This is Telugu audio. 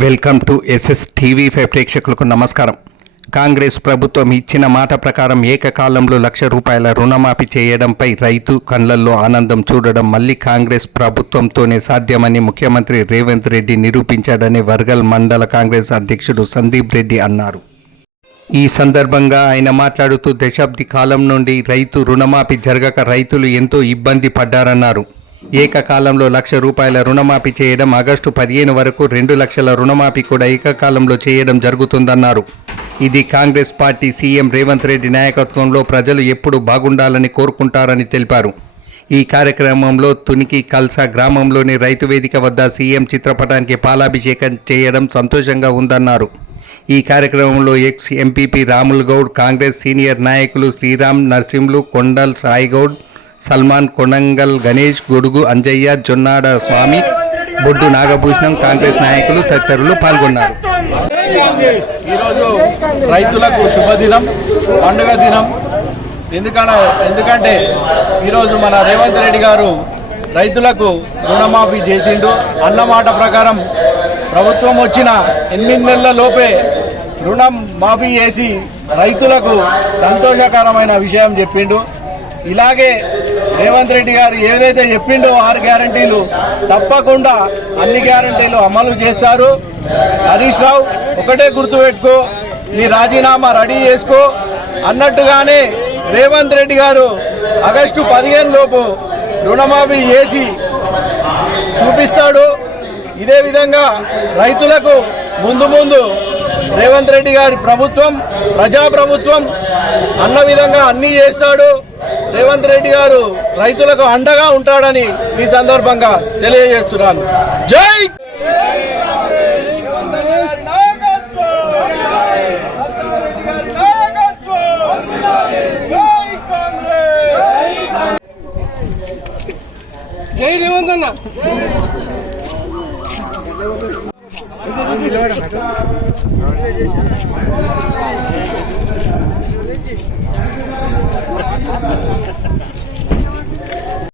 వెల్కమ్ టు ఎస్ఎస్ టీవీ5 ప్రేక్షకులకు నమస్కారం. కాంగ్రెస్ ప్రభుత్వం ఇచ్చిన మాట ప్రకారం ఏకకాలంలో ₹1,00,000 రుణమాఫీ చేయడంపై రైతు కళ్లల్లో ఆనందం చూడడం మళ్లీ కాంగ్రెస్ ప్రభుత్వంతోనే సాధ్యమని ముఖ్యమంత్రి రేవంత్ రెడ్డి నిరూపించాడని వర్గల్ మండల కాంగ్రెస్ అధ్యక్షుడు సందీప్ రెడ్డి అన్నారు. ఈ సందర్భంగా ఆయన మాట్లాడుతూ దశాబ్ది కాలం నుండి రైతు రుణమాఫీ జరగక రైతులు ఎంతో ఇబ్బంది పడ్డారన్నారు. ఏకకాలంలో ₹1,00,000 రుణమాఫీ చేయడం, ఆగస్టు 15 వరకు 2 లక్షల రుణమాఫీ కూడా ఏకకాలంలో చేయడం జరుగుతుందన్నారు. ఇది కాంగ్రెస్ పార్టీ సీఎం రేవంత్ రెడ్డి నాయకత్వంలో ప్రజలు ఎప్పుడు బాగుండాలని కోరుకుంటారని తెలిపారు. ఈ కార్యక్రమంలో తునికి కల్సా గ్రామంలోని రైతు వేదిక వద్ద సీఎం చిత్రపటానికి పాలాభిషేకం చేయడం సంతోషంగా ఉందన్నారు. ఈ కార్యక్రమంలో ex MPP Ramul Goud, Congress senior నాయకులు శ్రీరామ్ నర్సింహులు, కొండల్ సాయిగౌడ్, సల్మాన్, కొనంగల్ గణేష్, గొడుగు అంజయ్య, జొన్నాడ స్వామి, బొడ్డు నాగభూషణం, కాంగ్రెస్ నాయకులు తదితరులు పాల్గొన్నారు. ఈరోజు రైతులకు శుభదినం, పండుగ దినం. ఎందుకంటే ఈరోజు మన రేవంత్ రెడ్డి గారు రైతులకు రుణమాఫీ చేసిండు. అన్నమాట ప్రకారం ప్రభుత్వం వచ్చిన 8 నెలల లోపే రుణం మాఫీ చేసి రైతులకు సంతోషకరమైన విషయం చెప్పిండు. ఇలాగే రేవంత్ రెడ్డి గారు ఏదైతే చెప్పిండో 6 గ్యారంటీలు తప్పకుండా అన్ని గ్యారంటీలు అమలు చేస్తారు. హరీష్ రావు ఒకటే గుర్తుపెట్టుకో, నీ రాజీనామా రెడీ చేసుకో అన్నట్టుగానే రేవంత్ రెడ్డి గారు ఆగస్టు 15 లోపు రుణమాఫీ చేసి చూపిస్తాడు. ఇదే విధంగా రైతులకు ముందు రేవంత్ రెడ్డి గారి ప్రభుత్వం ప్రజాప్రభుత్వం అన్న విధంగా అన్నీ చేస్తాడు. రేవంత్ రెడ్డి గారు రైతులకు అండగా ఉంటాడని ఈ సందర్భంగా తెలియజేస్తున్నాను. జై జై రేవంత్ అన్న.